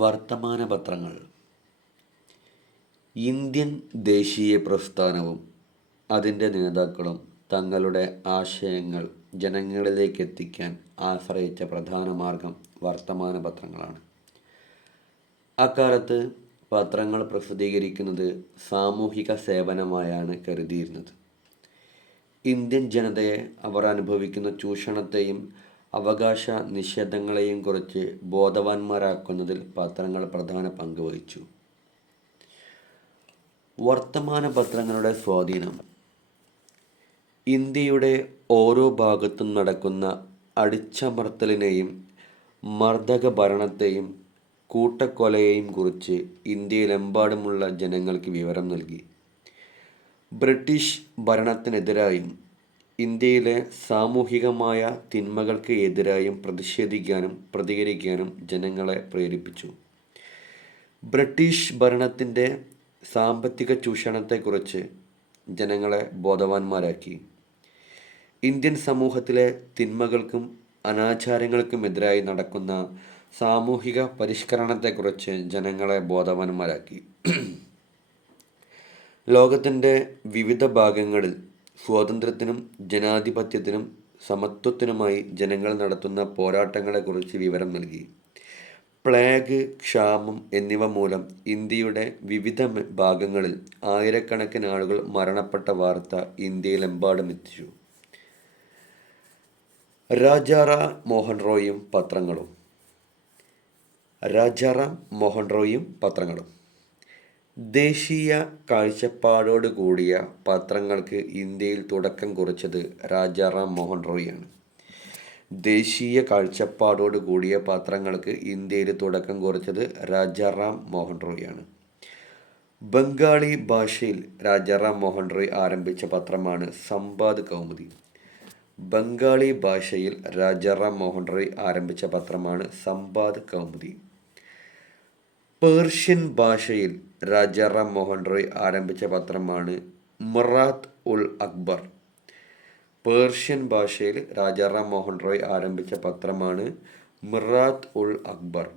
വർത്തമാനപത്രങ്ങൾ Indian ദേശീയ പ്രസ്ഥാനവും അതിൻ്റെ നേതാക്കളും തങ്ങളുടെ ആശയങ്ങൾ ജനങ്ങളിലേക്ക് എത്തിക്കാൻ ആശ്രയിച്ച പ്രധാന മാർഗം വർത്തമാനപത്രങ്ങളാണ്. അക്കാലത്ത് പത്രങ്ങൾ പ്രസിദ്ധീകരിക്കുന്നത് സാമൂഹിക സേവനമായാണ് കരുതിയിരുന്നത്. ഇന്ത്യൻ ജനതയെ അവർ അനുഭവിക്കുന്ന ചൂഷണത്തെയും അവകാശ നിഷേധങ്ങളെയും കുറിച്ച് ബോധവാന്മാരാക്കുന്നതിൽ പത്രങ്ങൾ പ്രധാന പങ്ക് വഹിച്ചു. വർത്തമാന പത്രങ്ങളുടെ സ്വാധീനം ഇന്ത്യയുടെ ഓരോ ഭാഗത്തും നടക്കുന്ന അടിച്ചമർത്തലിനെയും മർദ്ദക ഭരണത്തെയും കൂട്ടക്കൊലയെയും കുറിച്ച് ഇന്ത്യയിലെമ്പാടുമുള്ള ജനങ്ങൾക്ക് വിവരം നൽകി. ബ്രിട്ടീഷ് ഭരണത്തിനെതിരായും ഇന്ത്യയിലെ സാമൂഹികമായ തിന്മകൾക്ക് എതിരായും പ്രതിഷേധിക്കാനും പ്രതികരിക്കാനും ജനങ്ങളെ പ്രേരിപ്പിച്ചു. ബ്രിട്ടീഷ് ഭരണത്തിൻ്റെ സാമ്പത്തിക ചൂഷണത്തെക്കുറിച്ച് ജനങ്ങളെ ബോധവാന്മാരാക്കി. ഇന്ത്യൻ സമൂഹത്തിലെ തിന്മകൾക്കും അനാചാരങ്ങൾക്കുമെതിരായി നടക്കുന്ന സാമൂഹിക പരിഷ്കരണത്തെക്കുറിച്ച് ജനങ്ങളെ ബോധവാന്മാരാക്കി. ലോകത്തിൻ്റെ വിവിധ ഭാഗങ്ങളിൽ സ്വാതന്ത്ര്യത്തിനും ജനാധിപത്യത്തിനും സമത്വത്തിനുമായി ജനങ്ങൾ നടത്തുന്ന പോരാട്ടങ്ങളെക്കുറിച്ച് വിവരം നൽകി. പ്ലേഗ്, ക്ഷാമം എന്നിവ മൂലം ഇന്ത്യയുടെ വിവിധ ഭാഗങ്ങളിൽ ആയിരക്കണക്കിന് ആളുകൾ മരണപ്പെട്ട വാർത്ത ഇന്ത്യയിലെമ്പാടും എത്തിച്ചു. രാജാറാം മോഹൻ റോയും പത്രങ്ങളും. രാജാറാം മോഹൻ റോയും പത്രങ്ങളും ദേശീയ കാഴ്ചപ്പാടോട് കൂടിയ പത്രങ്ങൾക്ക് ഇന്ത്യയിൽ തുടക്കം കുറിച്ചത് രാജാറാം മോഹൻ റോയാണ്. ദേശീയ കാഴ്ചപ്പാടോട് കൂടിയ പത്രങ്ങൾക്ക് ഇന്ത്യയിൽ തുടക്കം കുറിച്ചത് രാജാറാം മോഹൻ റോയാണ്. ബംഗാളി ഭാഷയിൽ രാജാറാം മോഹൻ റോയ് ആരംഭിച്ച പത്രമാണ് സംബാദ് കൗമുദി. ബംഗാളി ഭാഷയിൽ രാജാറാം മോഹൻ റോയ് ആരംഭിച്ച പത്രമാണ് സംബാദ് കൗമുദി. പേർഷ്യൻ ഭാഷയിൽ രാജാറാം മോഹൻ റോയ് ആരംഭിച്ച പത്രമാണ് മിറാത്ത് ഉൽ അക്ബർ. പേർഷ്യൻ ഭാഷയിൽ രാജാറാം മോഹൻ റോയ് ആരംഭിച്ച പത്രമാണ് മിറാത്ത് ഉൽ അക്ബർ.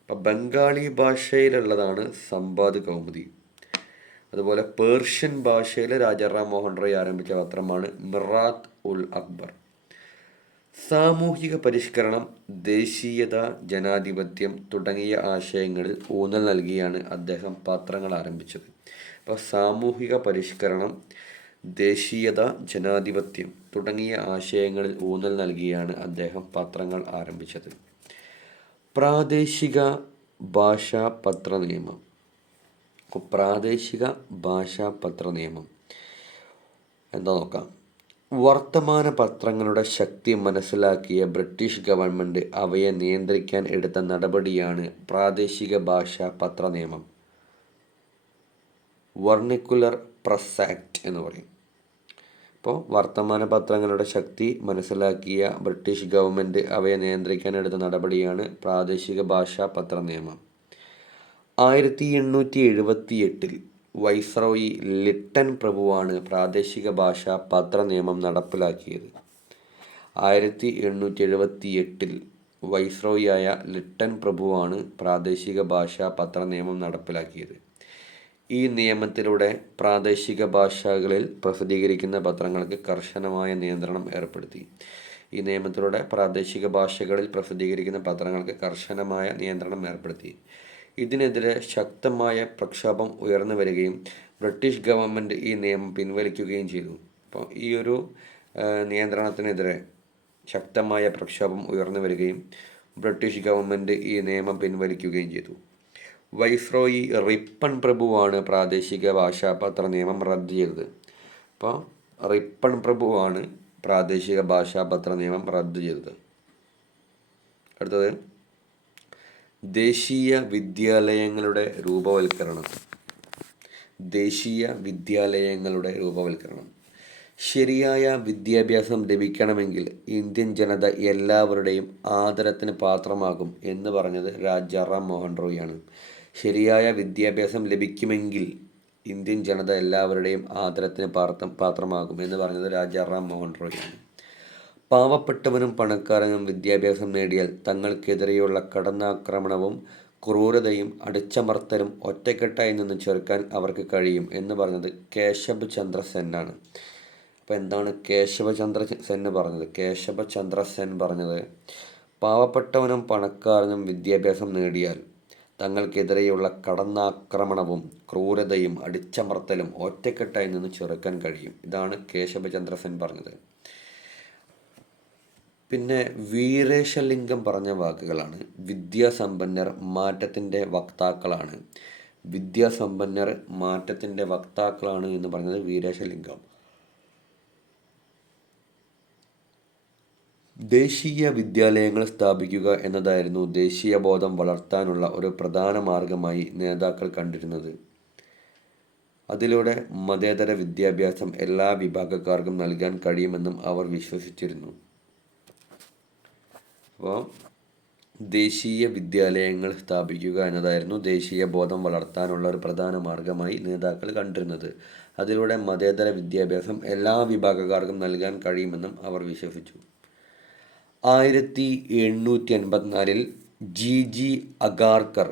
അപ്പം ബംഗാളി ഭാഷയിലുള്ളതാണ് സംബാദ് കൗമുദി. അതുപോലെ പേർഷ്യൻ ഭാഷയിൽ രാജാറാം മോഹൻ റോയ് ആരംഭിച്ച പത്രമാണ് മിറാത്ത് ഉൽ അക്ബർ. സാമൂഹിക പരിഷ്കരണം, ദേശീയത, ജനാധിപത്യം തുടങ്ങിയ ആശയങ്ങളിൽ ഊന്നൽ നൽകിയാണ് അദ്ദേഹം പത്രങ്ങൾ ആരംഭിച്ചത്. അപ്പോൾ സാമൂഹിക പരിഷ്കരണം, ദേശീയത, ജനാധിപത്യം തുടങ്ങിയ ആശയങ്ങളിൽ ഊന്നൽ നൽകിയാണ് അദ്ദേഹം പത്രങ്ങൾ ആരംഭിച്ചത്. പ്രാദേശിക ഭാഷാ പത്ര നിയമം. പ്രാദേശിക ഭാഷാ പത്ര നിയമം എന്താ നോക്കാം. വർത്തമാന പത്രങ്ങളുടെ ശക്തി മനസ്സിലാക്കിയ ബ്രിട്ടീഷ് ഗവൺമെൻറ് അവയെ നിയന്ത്രിക്കാൻ എടുത്ത നടപടിയാണ് പ്രാദേശിക ഭാഷാ പത്ര നിയമം. വെർണിക്കുലർ പ്രസ് ആക്ട് എന്ന് പറയും. അപ്പോൾ വർത്തമാന പത്രങ്ങളുടെ ശക്തി മനസ്സിലാക്കിയ ബ്രിട്ടീഷ് ഗവൺമെൻറ് അവയെ നിയന്ത്രിക്കാൻ എടുത്ത നടപടിയാണ് പ്രാദേശിക ഭാഷാ പത്ര നിയമം. 1878 വൈസ്രോയി ലിട്ടൺ പ്രഭുവാണ് പ്രാദേശിക ഭാഷാ പത്ര നിയമം നടപ്പിലാക്കിയത്. 1878 വൈസ്രോയിയായ ലിട്ടൺ പ്രഭുവാണ് പ്രാദേശിക ഭാഷാ പത്ര നിയമം നടപ്പിലാക്കിയത്. ഈ നിയമത്തിലൂടെ പ്രാദേശിക ഭാഷകളിൽ പ്രസിദ്ധീകരിക്കുന്ന പത്രങ്ങൾക്ക് കർശനമായ നിയന്ത്രണം ഏർപ്പെടുത്തി. ഈ നിയമത്തിലൂടെ പ്രാദേശിക ഭാഷകളിൽ പ്രസിദ്ധീകരിക്കുന്ന പത്രങ്ങൾക്ക് കർശനമായ നിയന്ത്രണം ഏർപ്പെടുത്തി. ഇതിനെതിരെ ശക്തമായ പ്രക്ഷോഭം ഉയർന്നു വരികയും ബ്രിട്ടീഷ് ഗവൺമെൻറ് ഈ നിയമം പിൻവലിക്കുകയും ചെയ്തു. അപ്പോൾ ഈ ഒരു നിയന്ത്രണത്തിനെതിരെ ശക്തമായ പ്രക്ഷോഭം ഉയർന്നു വരികയും ബ്രിട്ടീഷ് ഗവൺമെൻറ് ഈ നിയമം പിൻവലിക്കുകയും ചെയ്തു. വൈസ്രോയി റിപ്പൺ പ്രഭുവാണ് പ്രാദേശിക ഭാഷാ പത്ര നിയമം റദ്ദ് ചെയ്തത്. അപ്പോൾ റിപ്പൺ പ്രഭുവാണ് പ്രാദേശിക ഭാഷാ പത്ര നിയമം റദ്ദ് ചെയ്തത്. അടുത്തത് ദേശീയ വിദ്യാലയങ്ങളുടെ രൂപവൽക്കരണം. ദേശീയ വിദ്യാലയങ്ങളുടെ രൂപവൽക്കരണം. ശരിയായ വിദ്യാഭ്യാസം ലഭിക്കണമെങ്കിൽ ഇന്ത്യൻ ജനത എല്ലാവരുടെയും ആദരത്തിന് പാത്രമാകും എന്ന് പറഞ്ഞത് രാജാറാം മോഹൻ റോയാണ്. ശരിയായ വിദ്യാഭ്യാസം ലഭിക്കുമെങ്കിൽ ഇന്ത്യൻ ജനത എല്ലാവരുടെയും ആദരത്തിന് പാത്രമാകും എന്ന് പറഞ്ഞത് രാജാറാം മോഹൻ റോയാണ്. പാവപ്പെട്ടവനും പണക്കാരനും വിദ്യാഭ്യാസം നേടിയാൽ തങ്ങൾക്കെതിരെയുള്ള കടന്നാക്രമണവും ക്രൂരതയും അടിച്ചമർത്തലും ഒറ്റക്കെട്ടായി നിന്ന് ചെറുക്കാൻ അവർക്ക് കഴിയും എന്ന് പറഞ്ഞത് കേശബ് ചന്ദ്ര സെന്നാണ്. അപ്പോൾ എന്താണ് കേശവചന്ദ്ര സെൻ പറഞ്ഞത്? കേശവചന്ദ്ര സെൻ പറഞ്ഞത്, പാവപ്പെട്ടവനും പണക്കാരനും വിദ്യാഭ്യാസം നേടിയാൽ തങ്ങൾക്കെതിരെയുള്ള കടന്നാക്രമണവും ക്രൂരതയും അടിച്ചമർത്തലും ഒറ്റക്കെട്ടായി നിന്ന് ചെറുക്കാൻ കഴിയും. ഇതാണ് കേശവചന്ദ്ര സെൻ പറഞ്ഞത്. പിന്നെ വീരേശലിംഗം പറഞ്ഞ വാക്കുകളാണ്, വിദ്യാസമ്പന്നർ മാറ്റത്തിൻ്റെ വക്താക്കളാണ്. വിദ്യാസമ്പന്നർ മാറ്റത്തിൻ്റെ വക്താക്കളാണ് എന്ന് പറഞ്ഞത് വീരേശലിംഗം. ദേശീയ വിദ്യാലയങ്ങൾ സ്ഥാപിക്കുക എന്നതായിരുന്നു ദേശീയബോധം വളർത്താനുള്ള ഒരു പ്രധാന മാർഗമായി നേതാക്കൾ കണ്ടിരുന്നത്. അതിലൂടെ മതേതര വിദ്യാഭ്യാസം എല്ലാ വിഭാഗക്കാർക്കും നൽകാൻ കഴിയുമെന്നും അവർ വിശ്വസിച്ചിരുന്നു. അപ്പോൾ ദേശീയ വിദ്യാലയങ്ങൾ സ്ഥാപിക്കുക എന്നതായിരുന്നു ദേശീയ ബോധം വളർത്താനുള്ള ഒരു പ്രധാന മാർഗമായി നേതാക്കൾ കണ്ടിരുന്നത്. അതിലൂടെ മതേതര വിദ്യാഭ്യാസം എല്ലാ വിഭാഗക്കാർക്കും നൽകാൻ കഴിയുമെന്നും അവർ വിശ്വസിച്ചു. 1884 ജി അഗാർക്കർ,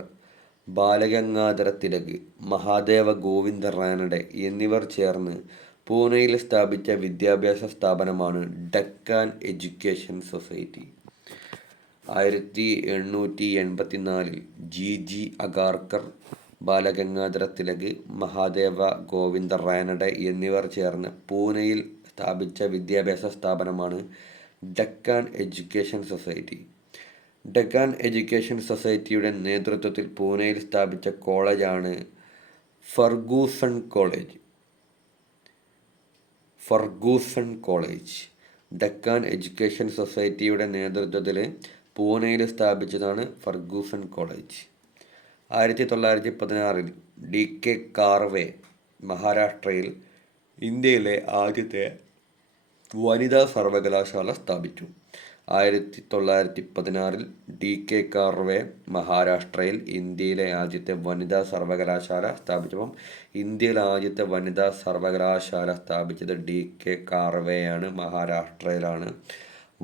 ബാലഗംഗാധര തിലക്, മഹാദേവ ഗോവിന്ദ റാനഡെ എന്നിവർ ചേർന്ന് പൂനെയിൽ സ്ഥാപിച്ച വിദ്യാഭ്യാസ സ്ഥാപനമാണ് Deccan education society. 1884 G Agarkar, Balagangadhara Tilak, Mahadeva Govinda Ranade എന്നിവർ ചേർന്ന് പൂനെയിൽ സ്ഥാപിച്ച വിദ്യാഭ്യാസ സ്ഥാപനമാണ് Deccan education society. Deccan education സൊസൈറ്റിയുടെ നേതൃത്വത്തിൽ പൂനെയിൽ സ്ഥാപിച്ച കോളേജാണ് ഫർഗൂസൺ കോളേജ്. ഡക്കാൻ എഡ്യൂക്കേഷൻ സൊസൈറ്റിയുടെ നേതൃത്വത്തിൽ പൂനെയിൽ സ്ഥാപിച്ചതാണ് ഫർഗൂസൺ കോളേജ്. 1916 DK കാർവേ മഹാരാഷ്ട്രയിൽ ഇന്ത്യയിലെ ആദ്യത്തെ വനിതാ സർവകലാശാല സ്ഥാപിച്ചു. 1916 DK കാർവേ മഹാരാഷ്ട്രയിൽ ഇന്ത്യയിലെ ആദ്യത്തെ വനിതാ സർവകലാശാല സ്ഥാപിച്ചപ്പം ഇന്ത്യയിലെ ആദ്യത്തെ വനിതാ സർവകലാശാല സ്ഥാപിച്ചത് DK കാർവേയാണ്, മഹാരാഷ്ട്രയിലാണ്.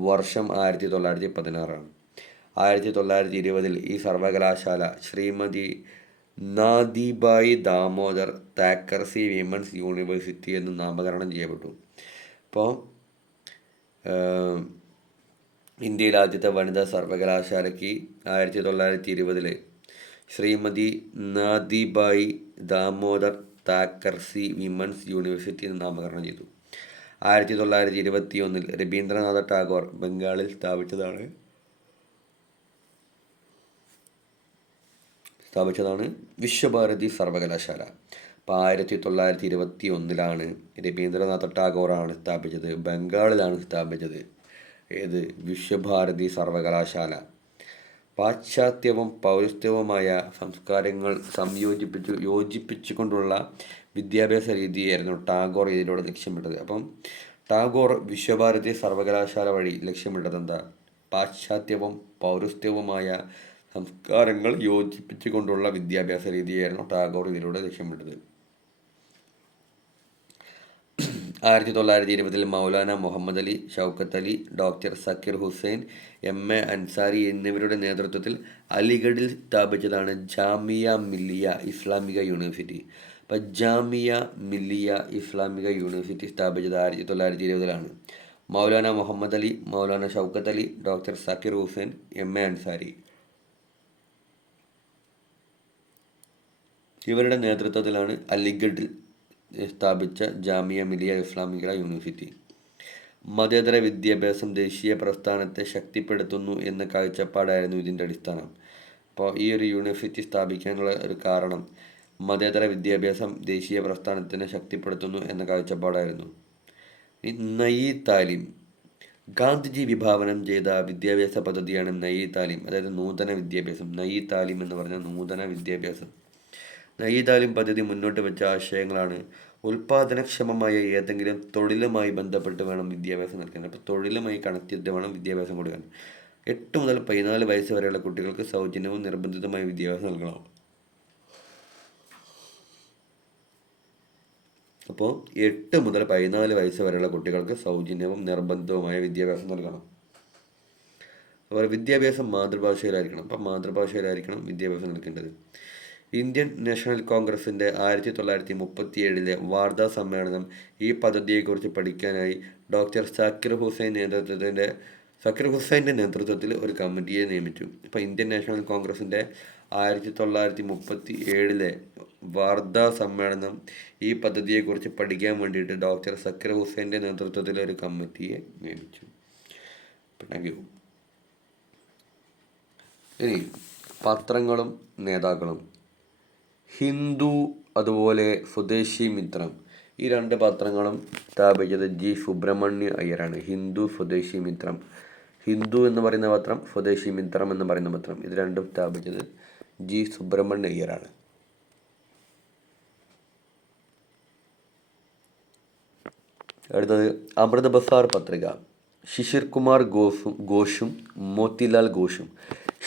വർഷം 1916 ആണ്. 1920 ഈ സർവകലാശാല ശ്രീമതി നാദിബായി ദാമോദർ താക്കർസി വിമൻസ് യൂണിവേഴ്സിറ്റി എന്ന് നാമകരണം ചെയ്യപ്പെട്ടു. അപ്പോൾ ഇന്ത്യയിലെ ആദ്യത്തെ വനിതാ സർവകലാശാലയ്ക്ക് 1920 ശ്രീമതി നാദിബായി ദാമോദർ താക്കർസി വിമൻസ് യൂണിവേഴ്സിറ്റി എന്ന് നാമകരണം ചെയ്തു. 1921 രവീന്ദ്രനാഥ ടാഗോർ ബംഗാളിൽ സ്ഥാപിച്ചതാണ് വിശ്വഭാരതി സർവകലാശാല. അപ്പോൾ 1921 രവീന്ദ്രനാഥ ടാഗോറാണ് സ്ഥാപിച്ചത്, ബംഗാളിലാണ് സ്ഥാപിച്ചത്. ഏത്? വിശ്വഭാരതി സർവകലാശാല. പാശ്ചാത്യവും പൗരസ്ത്യവുമായ സംസ്കാരങ്ങൾ യോജിപ്പിച്ചുകൊണ്ടുള്ള വിദ്യാഭ്യാസ രീതിയായിരുന്നു ടാഗോർ ഇതിലൂടെ ലക്ഷ്യമിട്ടത്. അപ്പം ടാഗോർ വിശ്വഭാരതി സർവകലാശാല വഴി ലക്ഷ്യമിട്ടത് എന്താ? പാശ്ചാത്യവും പൗരസ്ത്യവുമായ സംസ്കാരങ്ങൾ യോജിപ്പിച്ചുകൊണ്ടുള്ള വിദ്യാഭ്യാസ രീതിയായിരുന്നു ടാഗോർ ഇതിലൂടെ ലക്ഷ്യമിട്ടത്. 1920 മൗലാന മുഹമ്മദ് അലി, ഷൗക്കത്ത് അലി, ഡോക്ടർ സക്കീർ ഹുസൈൻ, MA അൻസാരി എന്നിവരുടെ നേതൃത്വത്തിൽ അലിഗഡിൽ സ്ഥാപിച്ചതാണ് ജാമിയ മില്ലിയ ഇസ്ലാമിക യൂണിവേഴ്സിറ്റി. അപ്പം ജാമിയ മില്ലിയ ഇസ്ലാമിക യൂണിവേഴ്സിറ്റി സ്ഥാപിച്ചത് 1920 മൗലാന മുഹമ്മദ് അലി, മൗലാന ഷൗക്കത്ത് അലി, ഡോക്ടർ സക്കീർ ഹുസൈൻ, MA അൻസാരി ഇവരുടെ നേതൃത്വത്തിലാണ് അലിഗഡിൽ സ്ഥാപിച്ച ജാമിയ മിലിയ ഇസ്ലാമിക യൂണിവേഴ്സിറ്റി. മതേതര വിദ്യാഭ്യാസം ദേശീയ പ്രസ്ഥാനത്തെ ശക്തിപ്പെടുത്തുന്നു എന്ന കാഴ്ചപ്പാടായിരുന്നു ഇതിൻ്റെ അടിസ്ഥാനം. അപ്പോൾ ഈ ഒരു യൂണിവേഴ്സിറ്റി സ്ഥാപിക്കാനുള്ള ഒരു കാരണം മതേതര വിദ്യാഭ്യാസം ദേശീയ പ്രസ്ഥാനത്തിനെ ശക്തിപ്പെടുത്തുന്നു എന്ന കാഴ്ചപ്പാടായിരുന്നു. ഈ നയി താലിം, ഗാന്ധിജി വിഭാവനം ചെയ്ത വിദ്യാഭ്യാസ പദ്ധതിയാണ് നയി താലിം, അതായത് നൂതന വിദ്യാഭ്യാസം. നയി താലിം എന്ന് പറഞ്ഞാൽ നൂതന വിദ്യാഭ്യാസം. നയി താലിം പദ്ധതി മുന്നോട്ട് വെച്ച ആശയങ്ങളാണ് ഉൽപാദനക്ഷമമായ ഏതെങ്കിലും തൊഴിലുമായി ബന്ധപ്പെട്ട് വേണം വിദ്യാഭ്യാസം നൽകാൻ. അപ്പോൾ തൊഴിലുമായി കണക്ട് ചെയ്തിട്ട് വേണം വിദ്യാഭ്യാസം കൊടുക്കാൻ. 8 മുതൽ 14 വയസ്സ് വരെയുള്ള കുട്ടികൾക്ക് സൗജന്യവും നിർബന്ധിതമായ വിദ്യാഭ്യാസം നൽകണം. അപ്പോൾ 8 മുതൽ 14 വയസ്സ് വരെയുള്ള കുട്ടികൾക്ക് സൗജന്യവും നിർബന്ധവുമായ വിദ്യാഭ്യാസം നൽകണം. അതുപോലെ വിദ്യാഭ്യാസം മാതൃഭാഷയിലായിരിക്കണം. അപ്പം മാതൃഭാഷയിലായിരിക്കണം വിദ്യാഭ്യാസം നൽകേണ്ടത്. ഇന്ത്യൻ നാഷണൽ കോൺഗ്രസിൻ്റെ 1937 വാർത്താ സമ്മേളനം ഈ പദ്ധതിയെക്കുറിച്ച് പഠിക്കാനായി ഡോക്ടർ സാക്കിർ ഹുസൈൻ്റെ നേതൃത്വത്തിൽ ഒരു കമ്മിറ്റിയെ നിയമിച്ചു. ഇപ്പോൾ ഇന്ത്യൻ നാഷണൽ കോൺഗ്രസിൻ്റെ 1937 വാർത്താ സമ്മേളനം ഈ പദ്ധതിയെക്കുറിച്ച് പഠിക്കാൻ വേണ്ടിയിട്ട് ഡോക്ടർ സക്കീർ ഹുസൈൻ്റെ നേതൃത്വത്തിൽ ഒരു കമ്മിറ്റിയെ നിയമിച്ചു. Thank you. ഇനി പത്രങ്ങളും നേതാക്കളും. ഹിന്ദു അതുപോലെ സ്വദേശി മിത്രം, ഈ 2 പത്രങ്ങളും സ്ഥാപിച്ചത് ജി സുബ്രഹ്മണ്യ അയ്യരാണ്. ഹിന്ദു, സ്വദേശി മിത്രം. ഹിന്ദു എന്ന് പറയുന്ന പത്രം, സ്വദേശി മിത്രം എന്ന് പറയുന്ന പത്രം, ഇത് രണ്ടും സ്ഥാപിച്ചത് ജി സുബ്രഹ്മണ്യ അയ്യരാണ്. അടുത്തത് അമൃത് ബസാർ പത്രിക. ശിശിർ കുമാർ ഘോഷും മോത്തിലാൽ ഘോഷും.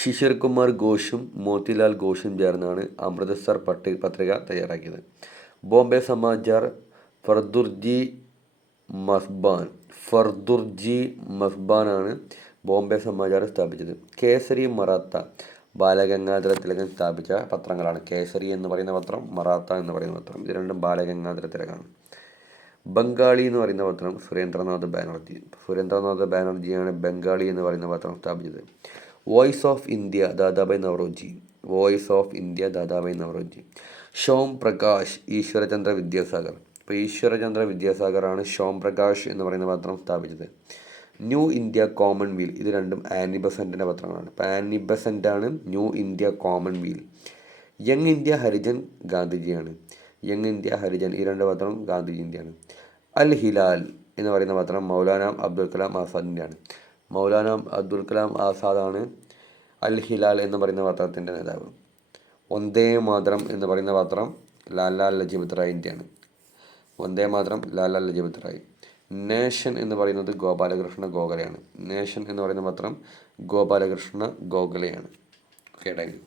ശിശിർ കുമാർ ഘോഷും മോത്തിലാൽ ഘോഷും ചേർന്നാണ് അമൃത്സർ പത്രിക തയ്യാറാക്കിയത്. ബോംബെ സമാചാർ ഫർദുർജി മസ്ബാനാണ് ബോംബെ സമാചാർ സ്ഥാപിച്ചത്. കേസരി മറാത്ത ബാലഗംഗാധര തിലകൻ സ്ഥാപിച്ച പത്രങ്ങളാണ്. കേസരി എന്ന് പറയുന്ന പത്രം, മറാത്ത എന്ന് പറയുന്ന പത്രം, ഇത് രണ്ടും ബാലഗംഗാധര തിലകാണ്. ബംഗാളി എന്ന് പറയുന്ന പത്രം സുരേന്ദ്രനാഥ് ബാനർജിയാണ് ബംഗാളി എന്ന് പറയുന്ന പത്രം സ്ഥാപിച്ചത്. Voice of India Dadabhai Naoroji. Som Prakash Ishwarchandra Vidyasagar. ഇപ്പോൾ ഈശ്വരചന്ദ്ര വിദ്യാസാഗറാണ് ഷോം പ്രകാശ് എന്ന് പറയുന്ന പത്രം സ്ഥാപിച്ചത്. ന്യൂ ഇന്ത്യ കോമൺവീൽ, ഇത് രണ്ടും ആനി ബസന്റിൻ്റെ പത്രങ്ങളാണ്. ഇപ്പോൾ ആനി ബസന്റാണ് New India Commonweal. Young India Harijan ഗാന്ധിജിയാണ്. യങ് ഇന്ത്യ ഹരിജൻ, ഈ 2 പത്രം ഗാന്ധിജിൻ്റെയാണ്. അൽ ഹിലാൽ എന്ന് പറയുന്ന പത്രം മൗലാന അബ്ദുൽ കലാം ആസാദിൻ്റെയാണ്. മൗലാന അബ്ദുൽ കലാം ആസാദാണ് അൽ ഹിലാൽ എന്ന് പറയുന്ന പത്രത്തിൻ്റെ നേതാവ്. വന്ദേ മാതരം എന്ന് പറയുന്ന പത്രം ലാലാ ലജ്പത് റായിൻ്റെയാണ്. വന്ദേ മാതരം ലാലാ ലജ്പത് റായ്. നേഷൻ എന്ന് പറയുന്നത് ഗോപാലകൃഷ്ണ ഗോഖലെയാണ്. നേഷൻ എന്ന് പറയുന്ന പത്രം ഗോപാലകൃഷ്ണ ഗോഖലെയാണ്. Okay, thank U.